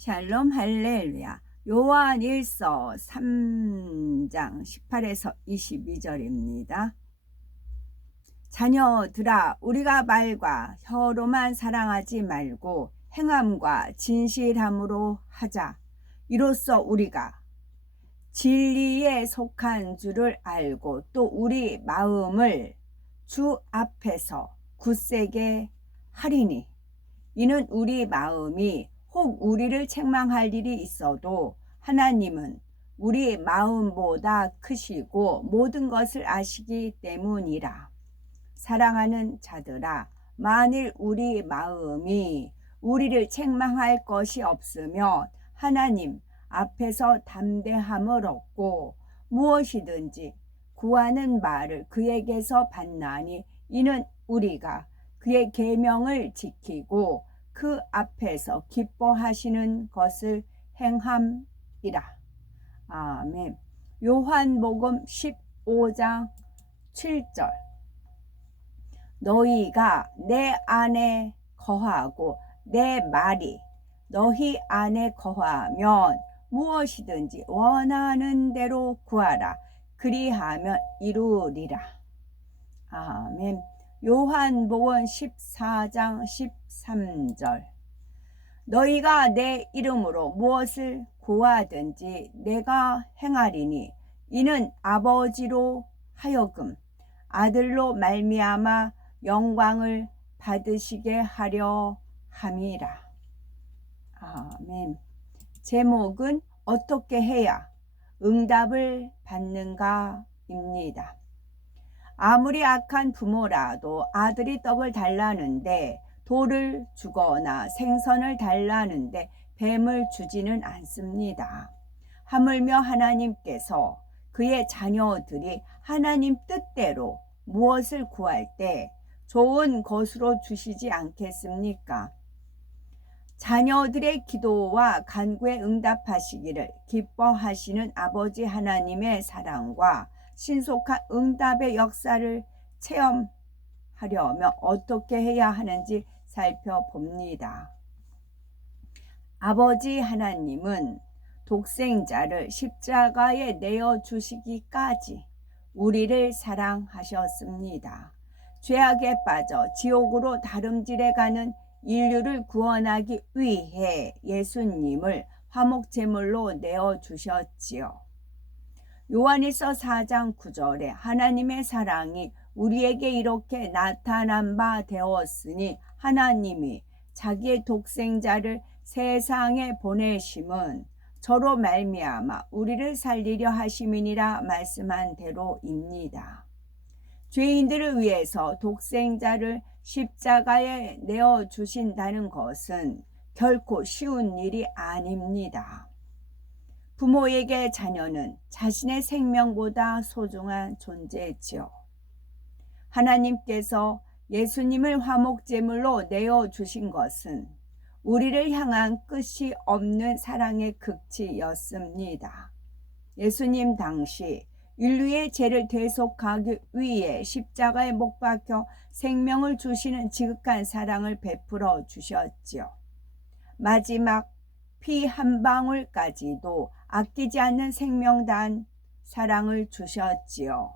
샬롬 할렐루야. 요한일서 3장 18에서 22절입니다. 자녀들아, 우리가 말과 혀로만 사랑하지 말고 행함과 진실함으로 하자. 이로써 우리가 진리에 속한 줄을 알고 또 우리 마음을 주 앞에서 굳세게 하리니, 이는 우리 마음이 혹 우리를 책망할 일이 있어도 하나님은 우리 마음보다 크시고 모든 것을 아시기 때문이라. 사랑하는 자들아, 만일 우리 마음이 우리를 책망할 것이 없으면 하나님 앞에서 담대함을 얻고 무엇이든지 구하는 바를 그에게서 받나니, 이는 우리가 그의 계명을 지키고 그 앞에서 기뻐하시는 것을 행함이라. 아멘. 요한복음 15장 7절. 너희가 내 안에 거하고 내 말이 너희 안에 거하면 무엇이든지 원하는 대로 구하라. 그리하면 이루리라. 아멘. 요한복음 14장 13절. 너희가 내 이름으로 무엇을 구하든지 내가 행하리니, 이는 아버지로 하여금 아들로 말미암아 영광을 받으시게 하려 함이라. 아멘. 제목은 어떻게 해야 응답을 받는가입니다. 아무리 악한 부모라도 아들이 떡을 달라는데 돌을 주거나 생선을 달라는데 뱀을 주지는 않습니다. 하물며 하나님께서 그의 자녀들이 하나님 뜻대로 무엇을 구할 때 좋은 것으로 주시지 않겠습니까? 자녀들의 기도와 간구에 응답하시기를 기뻐하시는 아버지 하나님의 사랑과 신속한 응답의 역사를 체험하려면 어떻게 해야 하는지 살펴봅니다. 아버지 하나님은 독생자를 십자가에 내어주시기까지 우리를 사랑하셨습니다. 죄악에 빠져 지옥으로 다름질해 가는 인류를 구원하기 위해 예수님을 화목제물로 내어주셨지요. 요한일서 4장 9절에 하나님의 사랑이 우리에게 이렇게 나타난 바 되었으니 하나님이 자기의 독생자를 세상에 보내심은 저로 말미암아 우리를 살리려 하심이니라 말씀한 대로입니다. 죄인들을 위해서 독생자를 십자가에 내어주신다는 것은 결코 쉬운 일이 아닙니다. 부모에게 자녀는 자신의 생명보다 소중한 존재지요. 하나님께서 예수님을 화목제물로 내어주신 것은 우리를 향한 끝이 없는 사랑의 극치였습니다. 예수님 당시 인류의 죄를 대속하기 위해 십자가에 못 박혀 생명을 주시는 지극한 사랑을 베풀어 주셨지요. 마지막 피 한 방울까지도 아끼지 않는 생명 다한 사랑을 주셨지요.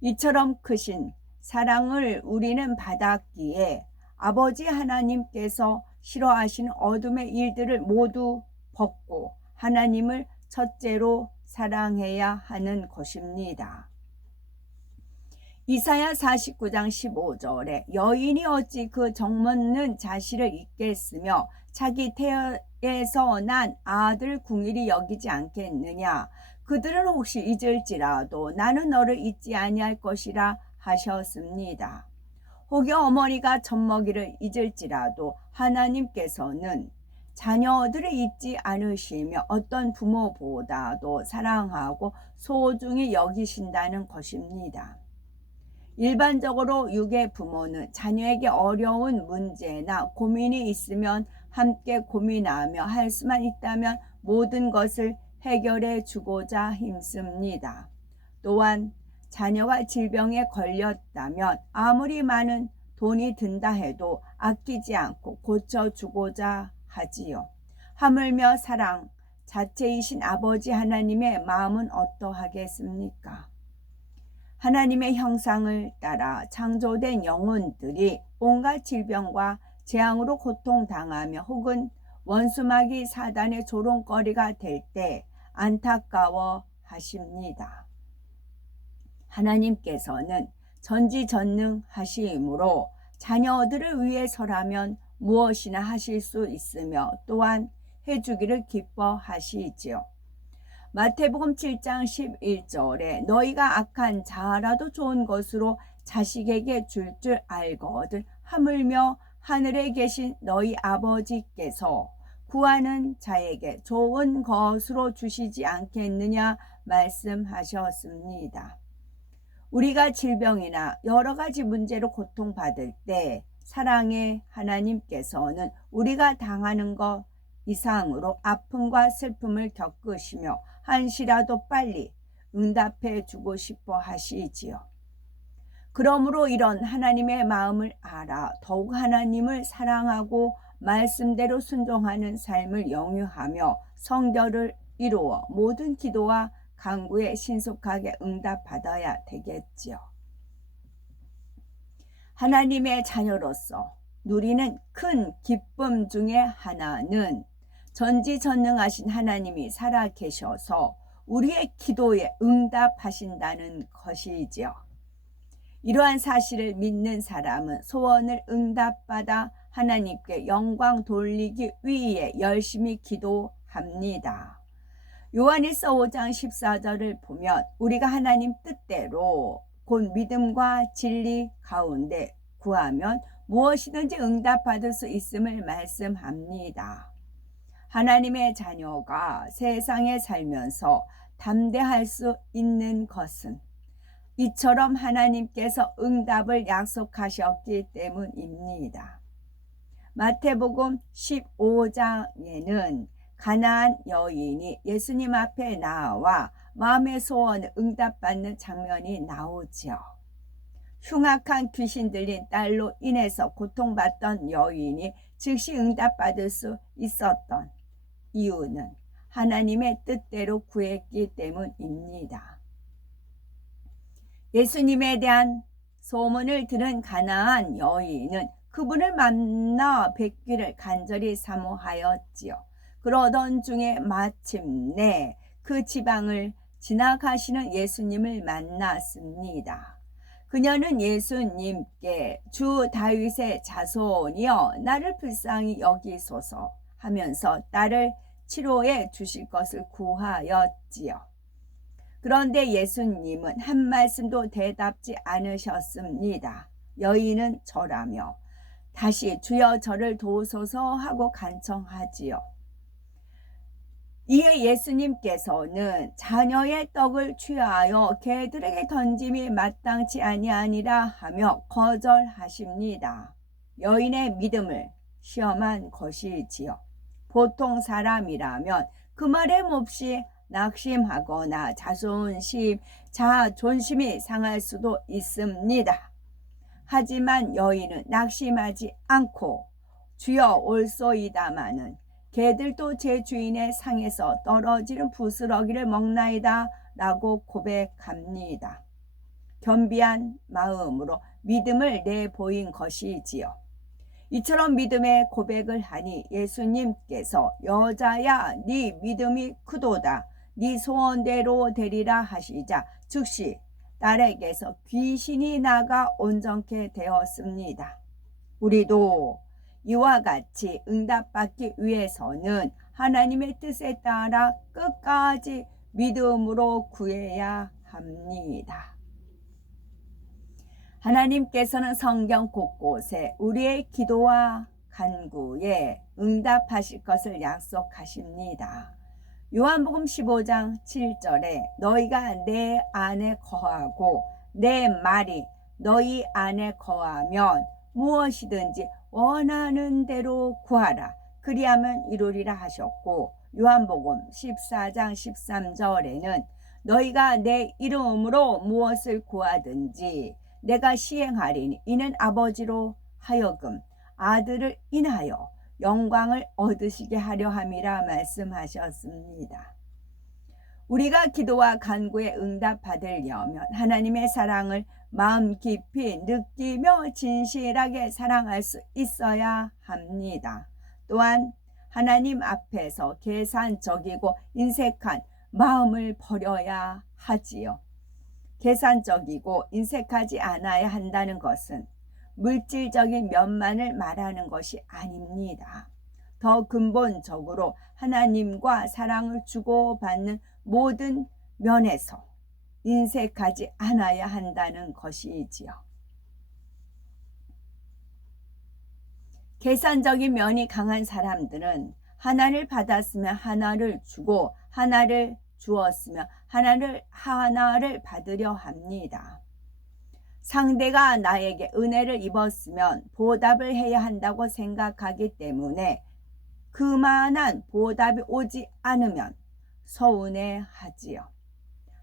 이처럼 크신 사랑을 우리는 받았기에 아버지 하나님께서 싫어하시는 어둠의 일들을 모두 벗고 하나님을 첫째로 사랑해야 하는 것입니다. 이사야 49장 15절에 여인이 어찌 그 정먹는 자식을 잊겠으며 자기 태에서 난 아들 궁일이 여기지 않겠느냐. 그들은 혹시 잊을지라도 나는 너를 잊지 아니할 것이라 하셨습니다. 혹여 어머니가 젖먹이를 잊을지라도 하나님께서는 자녀들을 잊지 않으시며 어떤 부모보다도 사랑하고 소중히 여기신다는 것입니다. 일반적으로 육의 부모는 자녀에게 어려운 문제나 고민이 있으면 함께 고민하며 할 수만 있다면 모든 것을 해결해 주고자 힘씁니다. 또한 자녀가 질병에 걸렸다면 아무리 많은 돈이 든다 해도 아끼지 않고 고쳐주고자 하지요. 하물며 사랑 자체이신 아버지 하나님의 마음은 어떠하겠습니까? 하나님의 형상을 따라 창조된 영혼들이 온갖 질병과 재앙으로 고통당하며 혹은 원수마귀 사단의 조롱거리가 될 때 안타까워 하십니다. 하나님께서는 전지전능하시므로 자녀들을 위해서라면 무엇이나 하실 수 있으며 또한 해주기를 기뻐하시지요. 마태복음 7장 11절에 너희가 악한 자라도 좋은 것으로 자식에게 줄 줄 알거든 하물며 하늘에 계신 너희 아버지께서 구하는 자에게 좋은 것으로 주시지 않겠느냐 말씀하셨습니다. 우리가 질병이나 여러 가지 문제로 고통받을 때 사랑의 하나님께서는 우리가 당하는 것 이상으로 아픔과 슬픔을 겪으시며 한시라도 빨리 응답해 주고 싶어 하시지요. 그러므로 이런 하나님의 마음을 알아 더욱 하나님을 사랑하고 말씀대로 순종하는 삶을 영유하며 성결을 이루어 모든 기도와 간구에 신속하게 응답받아야 되겠지요. 하나님의 자녀로서 누리는 큰 기쁨 중에 하나는 전지전능하신 하나님이 살아계셔서 우리의 기도에 응답하신다는 것이지요. 이러한 사실을 믿는 사람은 소원을 응답받아 하나님께 영광 돌리기 위해 열심히 기도합니다. 요한일서 5장 14절을 보면 우리가 하나님 뜻대로 곧 믿음과 진리 가운데 구하면 무엇이든지 응답받을 수 있음을 말씀합니다. 하나님의 자녀가 세상에 살면서 담대할 수 있는 것은 이처럼 하나님께서 응답을 약속하셨기 때문입니다. 마태복음 15장에는 가나안 여인이 예수님 앞에 나와 마음의 소원을 응답받는 장면이 나오죠. 흉악한 귀신 들린 딸로 인해서 고통받던 여인이 즉시 응답받을 수 있었던 이유는 하나님의 뜻대로 구했기 때문입니다. 예수님에 대한 소문을 들은 가나안 여인은 그분을 만나 뵙기를 간절히 사모하였지요. 그러던 중에 마침내 그 지방을 지나가시는 예수님을 만났습니다. 그녀는 예수님께 주 다윗의 자손이여 나를 불쌍히 여기소서 하면서 딸을 치료해 주실 것을 구하였지요. 그런데 예수님은 한 말씀도 대답지 않으셨습니다. 여인은 절하며 다시 주여 저를 도우소서 하고 간청하지요. 이에 예수님께서는 자녀의 떡을 취하여 개들에게 던짐이 마땅치 아니하니라 하며 거절하십니다. 여인의 믿음을 시험한 것이지요. 보통 사람이라면 그 말에 몹시 낙심하거나 자존심이 상할 수도 있습니다. 하지만 여인은 낙심하지 않고 주여 올소이다마는 개들도 제 주인의 상에서 떨어지는 부스러기를 먹나이다 라고 고백합니다. 겸비한 마음으로 믿음을 내보인 것이지요. 이처럼 믿음의 고백을 하니 예수님께서 여자야 네 믿음이 크도다 네 소원대로 되리라 하시자 즉시 딸에게서 귀신이 나가 온전케 되었습니다. 우리도 이와 같이 응답받기 위해서는 하나님의 뜻에 따라 끝까지 믿음으로 구해야 합니다. 하나님께서는 성경 곳곳에 우리의 기도와 간구에 응답하실 것을 약속하십니다. 요한복음 15장 7절에 너희가 내 안에 거하고 내 말이 너희 안에 거하면 무엇이든지 원하는 대로 구하라 그리하면 이루리라 하셨고 요한복음 14장 13절에는 너희가 내 이름으로 무엇을 구하든지 내가 시행하리니 이는 아버지로 하여금 아들을 인하여 영광을 얻으시게 하려 함이라 말씀하셨습니다. 우리가 기도와 간구에 응답받으려면 하나님의 사랑을 마음 깊이 느끼며 진실하게 사랑할 수 있어야 합니다. 또한 하나님 앞에서 계산적이고 인색한 마음을 버려야 하지요. 계산적이고 인색하지 않아야 한다는 것은 물질적인 면만을 말하는 것이 아닙니다. 더 근본적으로 하나님과 사랑을 주고받는 모든 면에서 인색하지 않아야 한다는 것이지요. 계산적인 면이 강한 사람들은 하나를 받았으면 하나를 주고 하나를 주었으면 하나를 받으려 합니다. 상대가 나에게 은혜를 입었으면 보답을 해야 한다고 생각하기 때문에 그만한 보답이 오지 않으면 서운해하지요.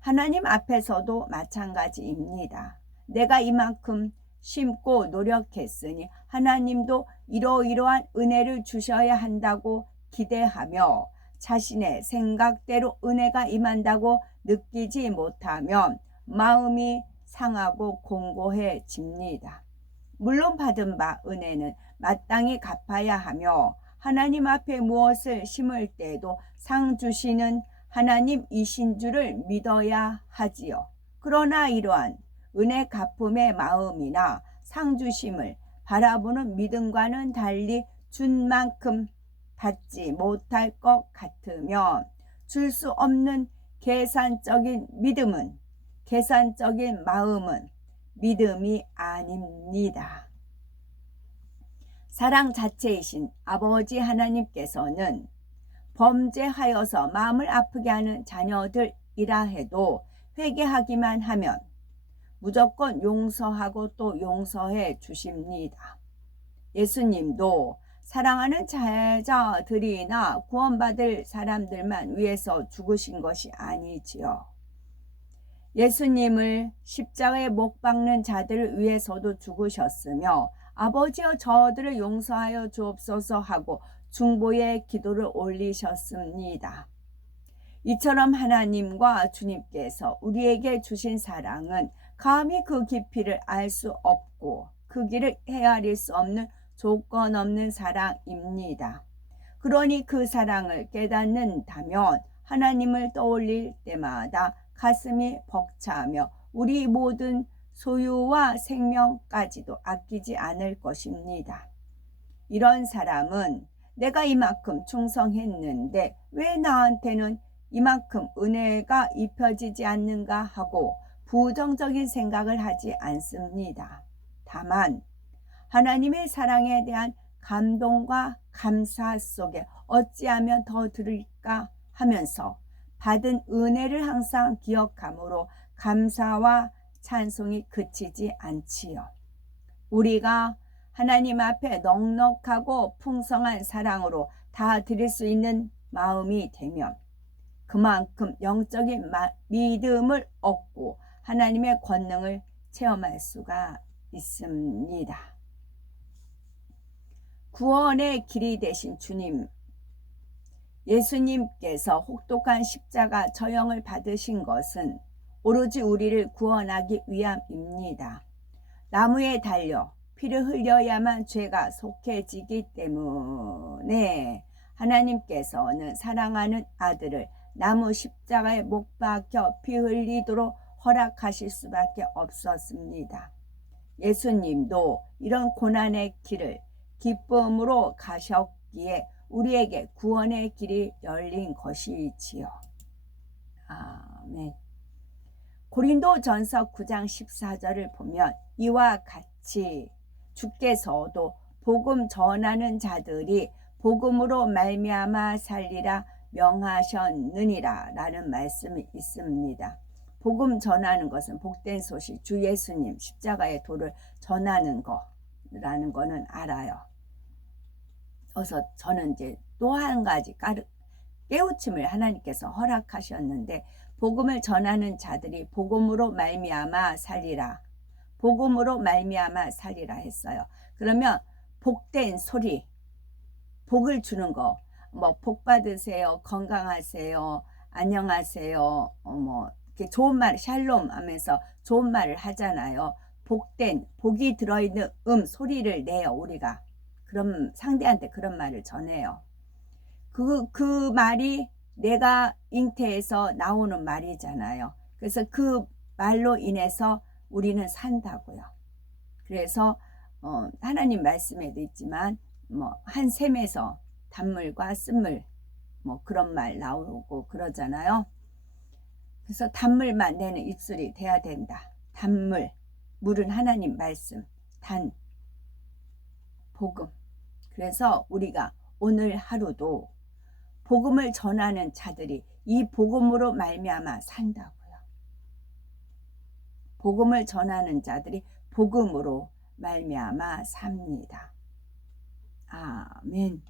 하나님 앞에서도 마찬가지입니다. 내가 이만큼 심고 노력했으니 하나님도 이러이러한 은혜를 주셔야 한다고 기대하며 자신의 생각대로 은혜가 임한다고 느끼지 못하면 마음이 상하고 공고해집니다. 물론 받은 바 은혜는 마땅히 갚아야 하며 하나님 앞에 무엇을 심을 때에도 상 주시는 하나님이신 줄을 믿어야 하지요. 그러나 이러한 은혜 갚음의 마음이나 상 주심을 바라보는 믿음과는 달리 준 만큼 받지 못할 것 같으면 줄 수 없는 계산적인 마음은 믿음이 아닙니다. 사랑 자체이신 아버지 하나님께서는 범죄하여서 마음을 아프게 하는 자녀들이라 해도 회개하기만 하면 무조건 용서하고 또 용서해 주십니다. 예수님도 사랑하는 제자들이나 구원받을 사람들만 위해서 죽으신 것이 아니지요. 예수님을 십자가에 못 박는 자들을 위해서도 죽으셨으며 아버지여 저들을 용서하여 주옵소서 하고 중보의 기도를 올리셨습니다. 이처럼 하나님과 주님께서 우리에게 주신 사랑은 감히 그 깊이를 알 수 없고 그 길을 헤아릴 수 없는 조건 없는 사랑입니다. 그러니 그 사랑을 깨닫는다면 하나님을 떠올릴 때마다 가슴이 벅차며 우리 모든 소유와 생명까지도 아끼지 않을 것입니다. 이런 사람은 내가 이만큼 충성했는데 왜 나한테는 이만큼 은혜가 입혀지지 않는가 하고 부정적인 생각을 하지 않습니다. 다만 하나님의 사랑에 대한 감동과 감사 속에 어찌하면 더 드릴까 하면서 받은 은혜를 항상 기억함으로 감사와 찬송이 그치지 않지요. 우리가 하나님 앞에 넉넉하고 풍성한 사랑으로 다 드릴 수 있는 마음이 되면 그만큼 영적인 믿음을 얻고 하나님의 권능을 체험할 수가 있습니다. 구원의 길이 되신 주님, 예수님께서 혹독한 십자가 처형을 받으신 것은 오로지 우리를 구원하기 위함입니다. 나무에 달려 피를 흘려야만 죄가 속해지기 때문에 하나님께서는 사랑하는 아들을 나무 십자가에 못 박혀 피 흘리도록 허락하실 수밖에 없었습니다. 예수님도 이런 고난의 길을 기쁨으로 가셨기에 우리에게 구원의 길이 열린 것이지요. 아멘. 고린도전서 9장 14절을 보면 이와 같이 주께서도 복음 전하는 자들이 복음으로 말미암아 살리라 명하셨느니라 라는 말씀이 있습니다. 복음 전하는 것은 복된 소식, 주 예수님 십자가의 도를 전하는 거라는 거는 알아요. 그래서 저는 이제 또 한 가지 깨우침을 하나님께서 허락하셨는데 복음을 전하는 자들이 복음으로 말미암아 살리라. 복음으로 말미암아 살리라 했어요. 그러면 복된 소리, 복을 주는 거, 뭐 복 받으세요, 건강하세요, 안녕하세요, 뭐 이렇게 좋은 말, 샬롬 하면서 좋은 말을 하잖아요. 복된, 복이 들어있는 소리를 내요, 우리가. 그럼 상대한테 그런 말을 전해요. 그 말이 내가 잉태에서 나오는 말이잖아요. 그래서 그 말로 인해서 우리는 산다고요. 그래서 하나님 말씀에도 있지만 뭐 한 샘에서 단물과 쓴물 뭐 그런 말 나오고 그러잖아요. 그래서 단물만 내는 입술이 돼야 된다. 단물, 물은 하나님 말씀, 단, 복음. 그래서 우리가 오늘 하루도 복음을 전하는 자들이 이 복음으로 말미암아 산다고요. 복음을 전하는 자들이 복음으로 말미암아 삽니다. 아멘.